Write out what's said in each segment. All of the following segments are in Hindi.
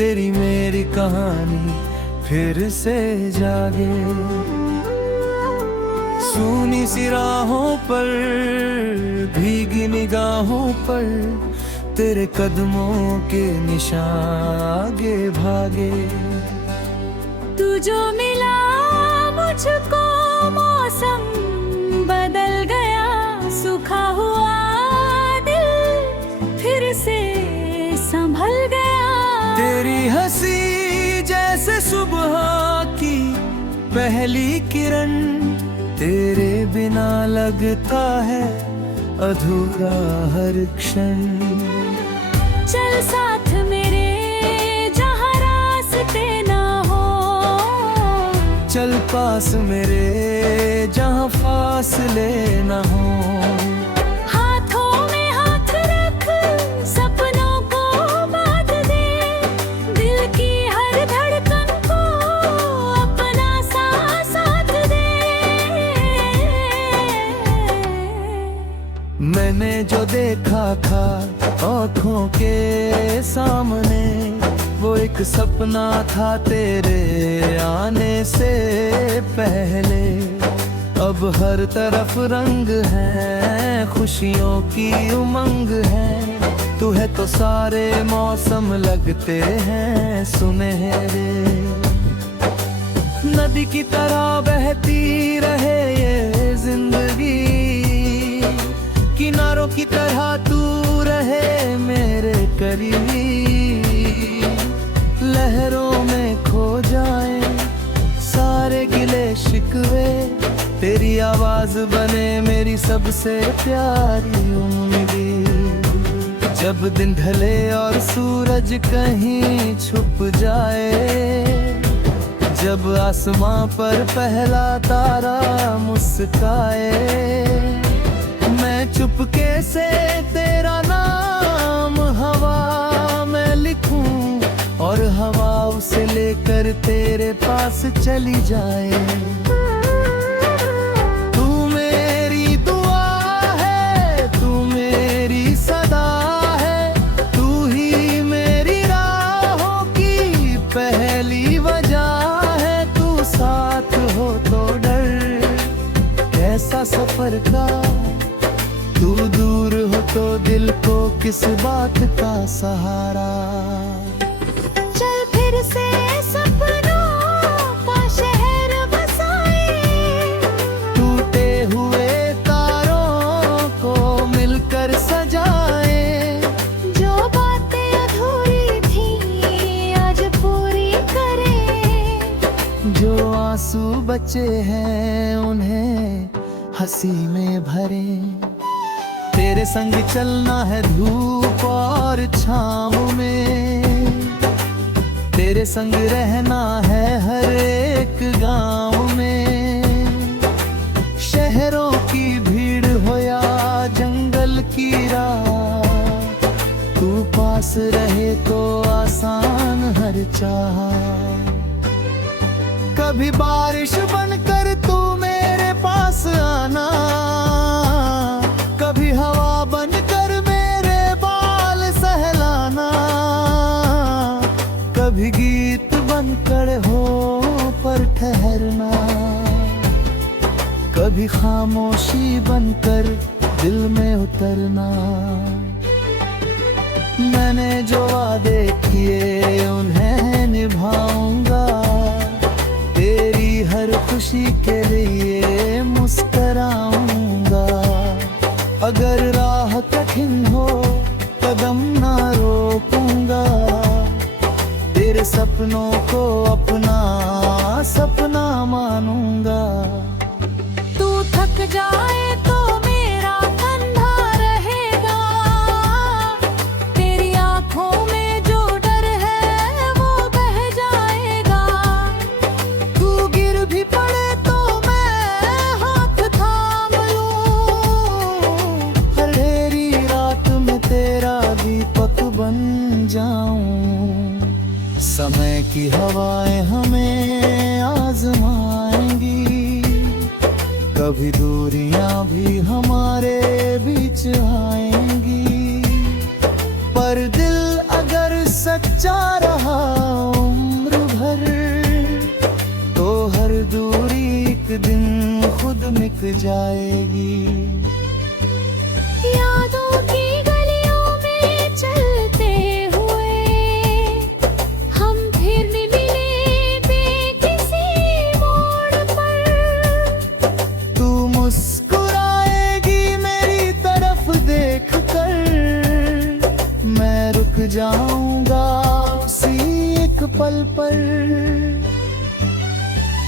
तेरी मेरी कहानी फिर से जागे। सूनी सी राहों पर, भीगी निगाहों पर, तेरे कदमों के निशान आगे भागे। तू जो मिला मुझको, मौसम बदल गया, सूखा हुआ दिल फिर से संभल गया। तेरी हंसी जैसे सुबह की पहली किरण, तेरे बिना लगता है अधूरा हर क्षण। चल साथ मेरे जहाँ रास्ते ना हो, चल पास मेरे जहाँ फासले ना हो। हाथों में हाथ रख सपनों को बांध दे, दिल की हर धड़कन को अपना साथ दे। मैंने जो देखा था आँखों के सामने, वो एक सपना था तेरे आने से पहले। अब हर तरफ रंग है, खुशियों की उमंग है। तू है तो सारे मौसम लगते हैं सुनहरे। नदी की तरह बहती रहे ये जिंदगी, किनारों की तरह तू रहे मेरे करीबी। लहरों में खो जाए सारे गिले शिकवे, तेरी आवाज बने मेरी सबसे प्यारी उम्मीद। जब दिन ढले और सूरज कहीं छुप जाए, जब आसमां पर पहला तारा मुस्काए, मैं चुपके से तेरा नाम हवा में लिखूं, और हवा उसे लेकर तेरे पास चली जाए। तू मेरी दुआ है, तू मेरी सदा है, तू ही मेरी राहों की पहली वजह है। तू साथ हो तो डर कैसा सफर का, तू दूर हो तो दिल को किस बात का सहारा। चल फिर से सपनों का शहर बसाए, टूटे हुए तारों को मिलकर सजाए। जो बातें अधूरी थी आज पूरी करें, जो आंसू बचे हैं उन्हें हंसी में भरे। तेरे संग चलना है धूप और छाँव में, तेरे संग रहना है हर एक गांव में। शहरों की भीड़ हो या जंगल की राह, तू पास रहे तो आसान हर चाह। कभी बारिश बनकर तू मेरे पास आना, कभी हवा बनकर मेरे बाल सहलाना, कभी गीत बनकर हो पर ठहरना, कभी खामोशी बनकर दिल में उतरना। मैंने जो वादे किए उन्हें निभाऊंगा, तेरी हर खुशी के लिए मुस्कुराऊंगा। अगर राह कठिन हो कदम ना रोकूंगा, तेरे सपनों को अपना सपना मानूंगा। तू थक जाए तो मेरा कंधा रहेगा, तेरी आंखों में जो डर है वो बह जाएगा। तू गिर भी पड़े तो मैं हाथ थाम लूं, हर ढेरी रात में तेरा दीपक बन जाऊं। समय की हवाएं हमें आजमाएंगी, कभी दूरियां भी हमारे बीच आएंगी। पर दिल अगर सच्चा रहा बीत जाएगी। यादों की गलियों में चलते हुए हम फिर मिलेंगे किसी मोड़ पर। तू मुस्कुराएगी मेरी तरफ देख कर, मैं रुक जाऊंगा उसी एक पल पर।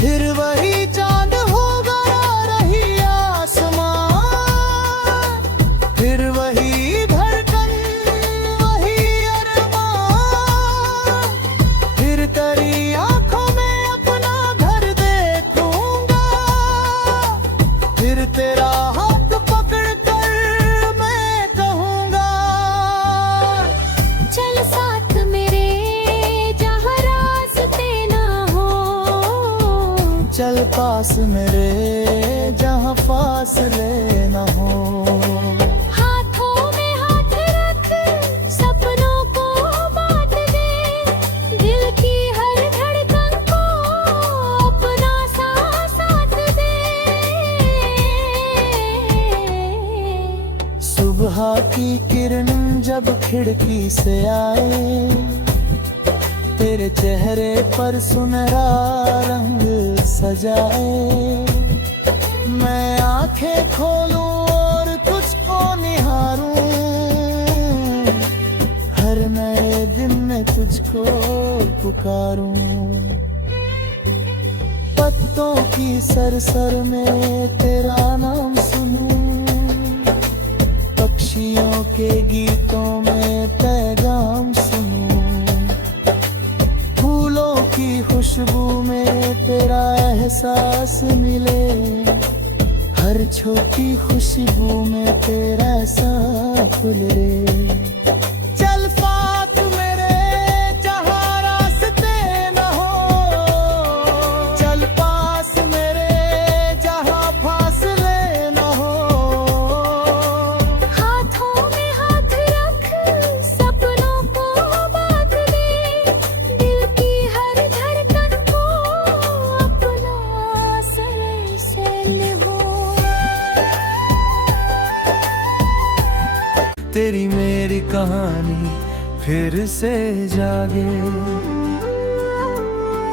फिर वही चांद होगा रही आसमां, फिर वही धड़कन वही अरमां, फिर तेरी आंखों में अपना घर देखूंगा, फिर तेरा हाथ पकड़ कर मैं कहूंगा, चल साथ मेरे जहाँ रास्ते ना हो, चल पास मेरे जहाँ फासले न हो। हाथों में हाथ रख सपनों को बांट दे, दिल की हर धड़कन को अपना सा साथ दे। सुबह की किरण जब खिड़की से आए, तेरे चेहरे पर सुनहरा रंग सजाए, मैं आंखें खोलूं और तुझको निहारूं, हर नए दिन में तुझको पुकारूं। पत्तों की सरसर में तेरा नाम सुनूं, पक्षियों के गीतों में पैगाम सुनूं, फूलों की खुशबू में तेरा एहसास मिले, हर छोटी खुशबू में तेरा साथ ले। चल साथ मेरे जहाँ रास्ते न हो, चल पास मेरे जहाँ फासले न हो। हाथों में हाथ रख सपनों को बांट दे, दिल की हर धड़कन को अपना सरसेल हो। तेरी मेरी कहानी फिर से जागे,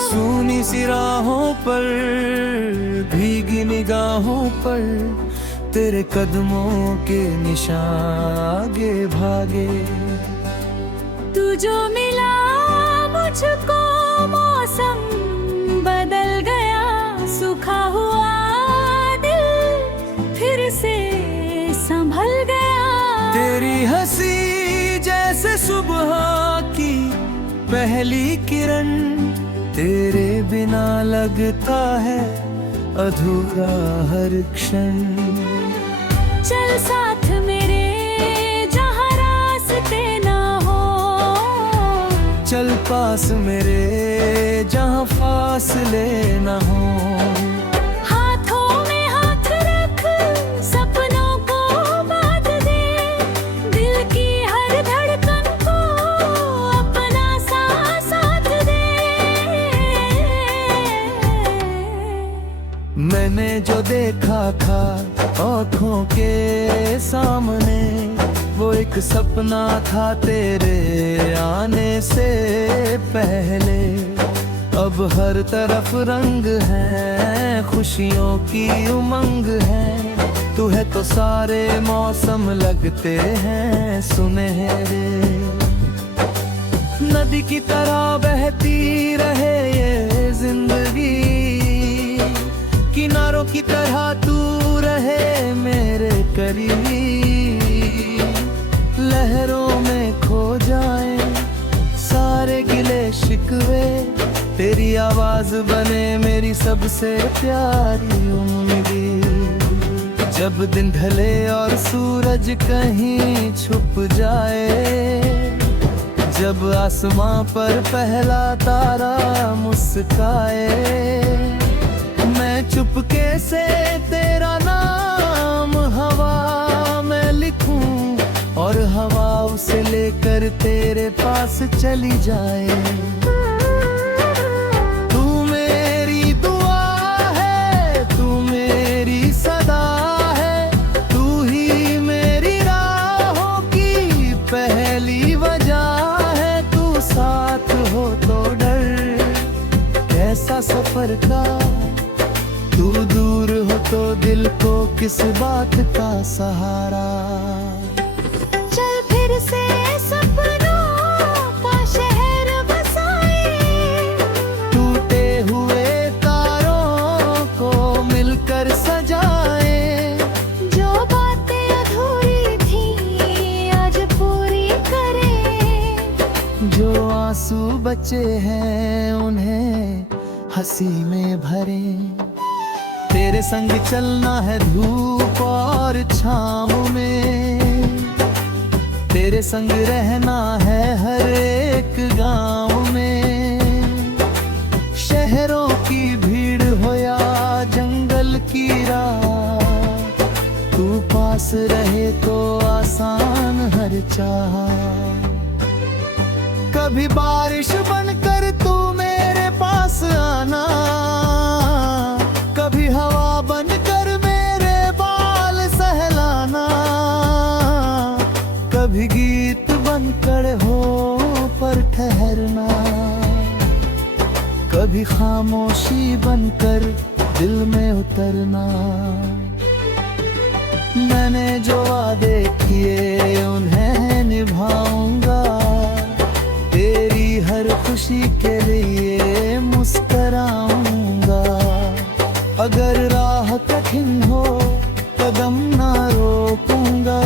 सूनी सी राहों पर भीगी निगाहों पर, तेरे कदमों के निशान आगे भागे। तू जो मिला मुझको मौसम बदल गया, सूखा हुआ दिल फिर से संभल गया। तेरी हंसी जैसे सुबह की पहली किरण, तेरे बिना लगता है अधूरा हर क्षण। चल साथ मेरे जहाँ रास्ते ना हो, चल पास मेरे जहाँ फासले न हो। हाथों में हाथ रख सपनों को बांट दे, दिल की हर धड़कन को अपना सा साथ दे। मैंने जो देखा था आँखों के सामने, वो एक सपना था तेरे आने से पहले। अब हर तरफ रंग है, खुशियों की उमंग है, तू है तो सारे मौसम लगते हैं सुनहरे। नदी की तरह बहती रहे ये जिंदगी, किनारों की तरह तू रहे मेरे करीब। लहरों में खो जाए सारे गिले शिकवे, तेरी आवाज बने मेरी सबसे प्यारी उम्मीद। जब दिन ढले और सूरज कहीं छुप जाए, जब आसमां पर पहला तारा मुस्काए, मैं चुपके से तेरा नाम हवा में लिखूं, और हवा उसे लेकर तेरे पास चली जाए। तू मेरी दुआ है, तू मेरी सदा सा सफर का। तू दूर हो तो दिल को किस बात का सहारा। चल फिर से सपनों का शहर बसाए, टूटे हुए तारों को मिलकर सजाए। जो बातें अधूरी थी आज पूरी करें। जो आंसू बचे हैं उन्हें हंसी में भरे। तेरे संग चलना है धूप और छाँव में, तेरे संग रहना है हर एक गांव में। शहरों की भीड़ हो या जंगल की राह, तू पास रहे तो आसान हर चाह। कभी बारिश बनकर तू मेरे पास आना, कभी हवा बनकर मेरे बाल सहलाना। कभी गीत बनकर हो पर ठहरना, कभी खामोशी बनकर दिल में उतरना। मैंने जो वादे किए उन्हें निभाऊंगा, तेरी हर खुशी के लिए मुस्कुराऊंगा। अगर राह कठिन हो कदम ना रोकूंगा,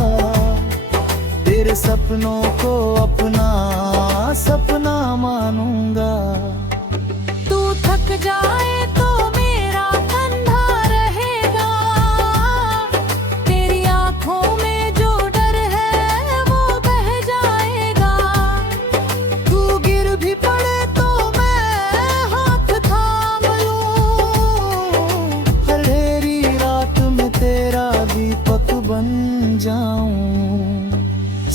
तेरे सपनों को अपना सपना मानूंगा। तू थक जाए तो मेरा कंधा रहेगा, तेरी आंखों में जो डर है वो बह जाएगा। तू गिर भी पड़े तो मैं हाथ थाम लूं, अंधेरी रात में तेरा दीपक बन जाऊं।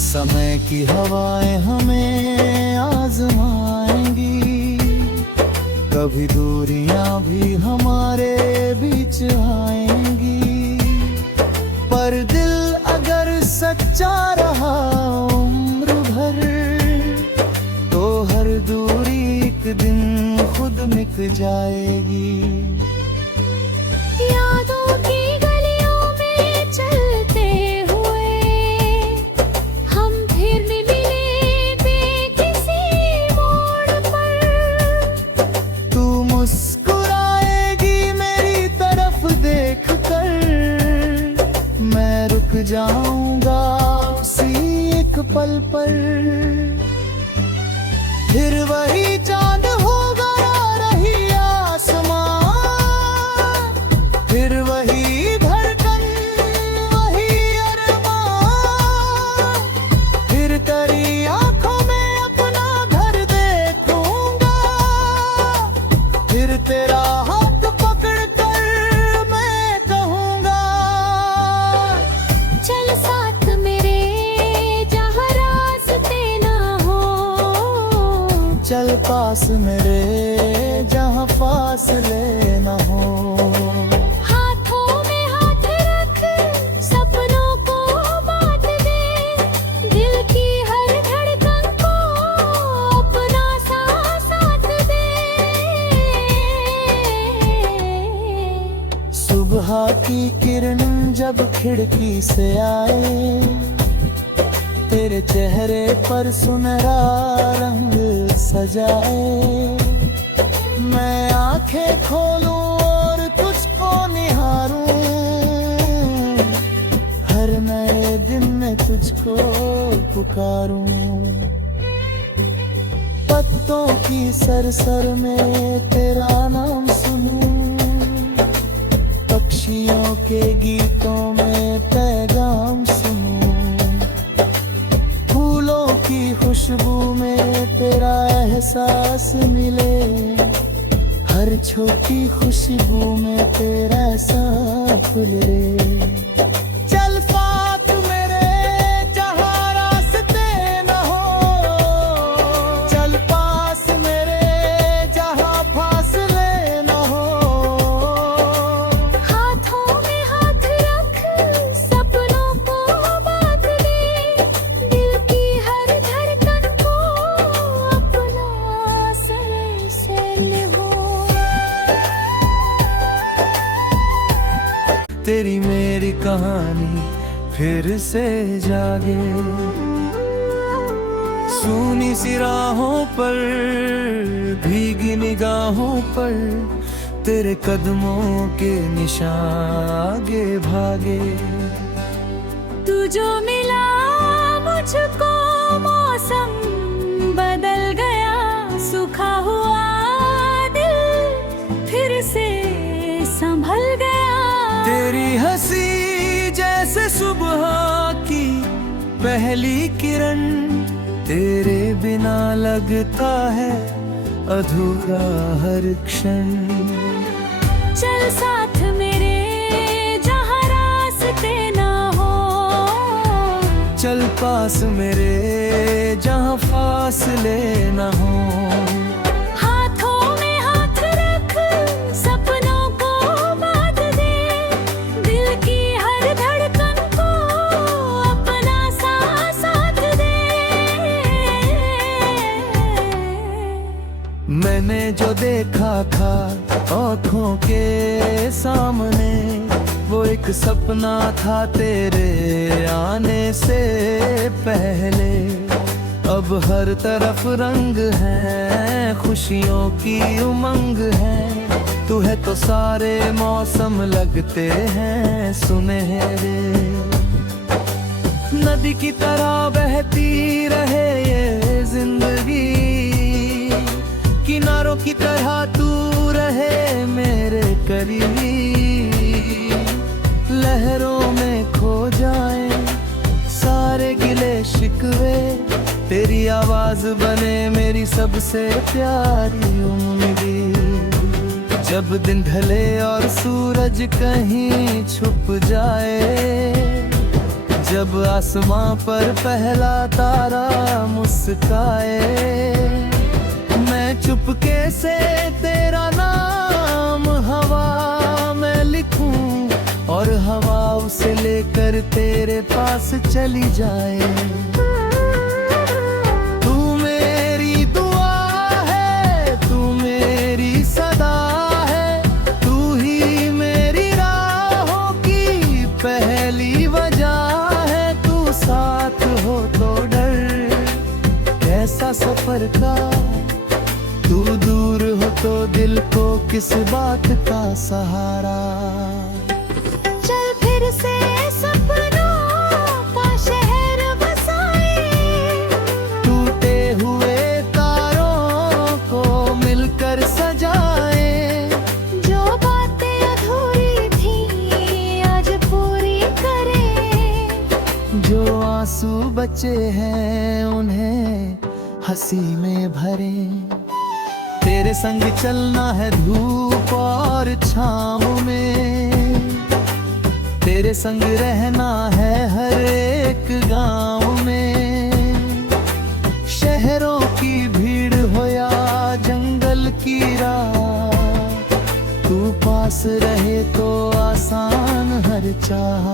समय की हवाएं हमें आजमाएंगी, कभी दूरियां भी हमारे बीच आएंगी। पर दिल अगर सच्चा रहा उम्र भर, तो हर दूरी एक दिन खुद मिट जाएगी। यादों की गलियों में चलते हुए हम फिर मिलेंगे किसी मोड़ पर। तू मुस्कुराएगी मेरी तरफ देख कर, मैं रुक जाऊंगा उसी एक पल पर। फिर वही चांद होगा रही आसमां, फिर वही धड़कन वही अरमान। फिर तेरी आंखों में अपना घर देखूंगा, फिर तेरा हाथ पकड़ कर मैं कहूंगा। चल साथ मेरे जहाँ रास्ते ना हो, चल पास मेरे जहाँ फासले न हो। हाथों में हाथ रख सपनों को बांट दे, दिल की हर धड़कन को अपना सा साथ दे। सुबह की किरण जब खिड़की से आए, तेरे चेहरे पर सुनहरा रंग सजाए। मैं आंखें खोलूं और तुझको निहारूं, हर नए दिन में तुझको पुकारूं। पत्तों की सरसर में तेरा नाम सुनूं, पक्षियों के गीतों में पैगाम सुनूं। फूलों की खुशबू में तेरा एहसास मिले, हर छोटी खुशबू में तेरा साथ ले। चल साथ मेरे जहाँ रास्ते न हो, चल पास मेरे जहाँ फासले न हो। हाथों में हाथ रख सपनों को बांट दे, दिल की हर धड़कन को अपना सरसल हो। तेरी मेरी कहानी फिर से जागे। सूनी सी राहों पर, भीगी निगाहों पर, तेरे कदमों के निशान आगे भागे। तू जो मिला मुझको मौसम बदल गया, सूखा हुआ दिल फिर से संभल गया। तेरी हंसी जैसे सुबह की पहली किरण, तेरे बिना लगता है अधूरा हर क्षण। चल साथ मेरे जहाँ रास्ते ना हो, चल पास मेरे जहाँ फासले न हो। हाथों में हाथ रख सपनों को बांध दे, दिल की हर धड़कन को अपना सा साथ दे। मैंने जो देखा था आँखों के सामने, वो एक सपना था तेरे आने से पहले। अब हर तरफ रंग है, खुशियों की उमंग है। तू है तो सारे मौसम लगते हैं सुनहरे। नदी की तरह बहती रहे ये जिंदगी, किनारों की तरह तू रहे मेरे करीब। लहरों में खो जाए सारे गिले शिकवे, तेरी आवाज बने मेरी सबसे प्यारी उम्मीद। जब दिन ढले और सूरज कहीं छुप जाए, जब आसमां पर पहला तारा मुस्काए, मैं चुपके से तेरा नाम हवा में लिखूं, और हवा उसे लेकर तेरे पास चली जाए। तू मेरी दुआ है, तू मेरी सदा है, तू ही मेरी राहों की पहली वजह है। तू साथ हो तो डर कैसा सफर का, तू दूर हो तो दिल को किस बात का सहारा। चल फिर से सपनों का शहर बसाए, टूटे हुए तारों को मिलकर सजाए। जो बातें अधूरी थी आज पूरी करें, जो आंसू बचे हैं उन्हें हंसी में भरे। तेरे संग चलना है धूप और छाँव में, तेरे संग रहना है हर एक गांव में। शहरों की भीड़ हो या जंगल की राह, तू पास रहे तो आसान हर चाह।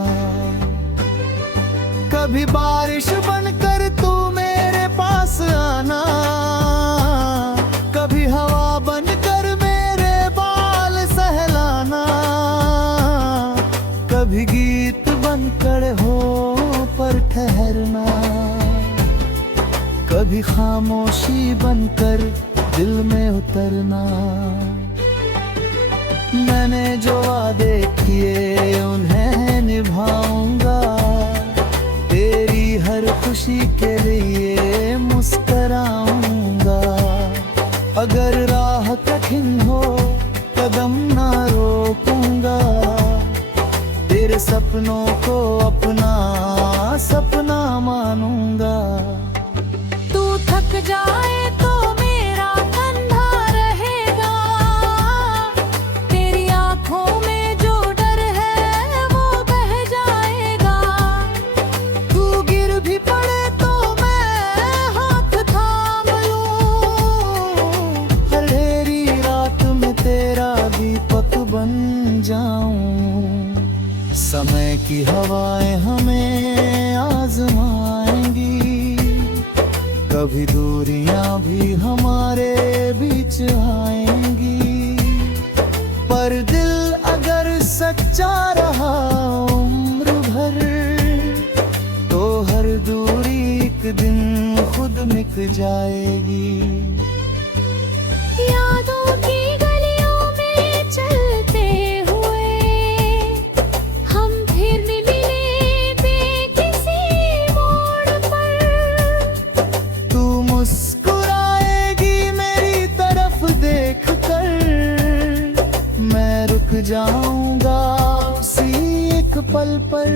कभी बारिश बनकर तू मेरे पास आना, कभी हवा बनकर मेरे बाल सहलाना, कभी गीत बनकर हो पर ठहरना, कभी खामोशी बनकर दिल में उतरना। मैंने जो वादे किए उन्हें निभाऊंगा, तेरी हर खुशी के लिए मुस्कुराऊंगा। अगर राह कठिन हो कदम ना रोकूंगा, तेरे सपनों को अपना सपना मानूंगा। तू थक जाए तो मेरा कंधा रहेगा, तेरी आंखों में जो डर है वो बह जाएगा। तू गिर भी पड़े तो मैं हाथ थाम लूं, अंधेरी रात में तेरा दीपक बन जाऊं। समय की हवाएं हमें आजमाएंगी, कभी दूरियां भी हमारे बीच आएंगी। पर दिल अगर सच्चा रहा आएगी। यादों की गलियों में चलते हुए हम फिर मिलेंगे किसी मोड़ पर। तू मुस्कुराएगी मेरी तरफ देख कर, मैं रुक जाऊंगा उसी एक पल पर।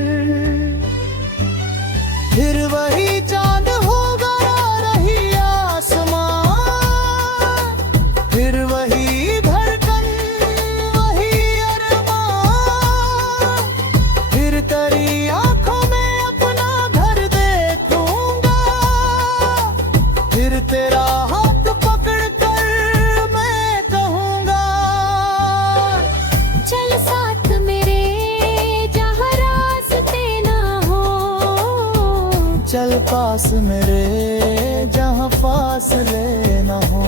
फिर वही चांद होगा रही आसमां, फिर वही धड़कन वही अरमान, फिर तेरी आंखों में अपना घर देखूंगा, फिर तेरा हाथ पकड़ कर मैं कहूंगा, चल साथ मेरे जहाँ रास्ते ना हो, चल पास मेरे जहाँ फासले न हो।